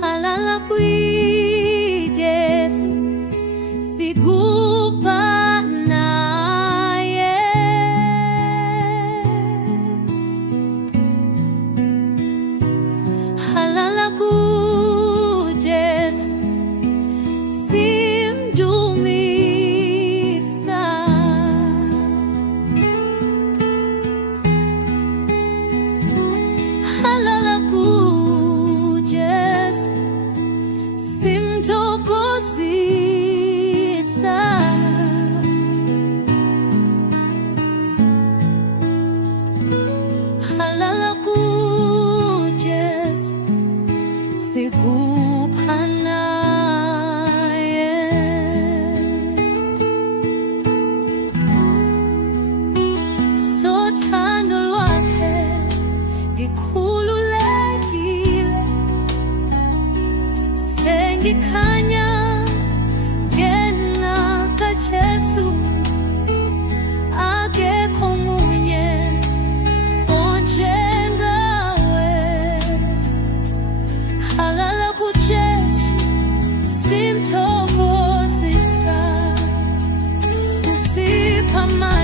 Halala kui Jesu sigupa naye. Halala ku Jesu simdumisa. Halala ku Jesu simthokozisa. Halala ku Jesu sigupha naye. Sothando lwakhe ngikhululekile, sengikhanya ngena kaJesu, akekho omunye onjengawe. Halala kuJesu simthokozisa, usipha amandla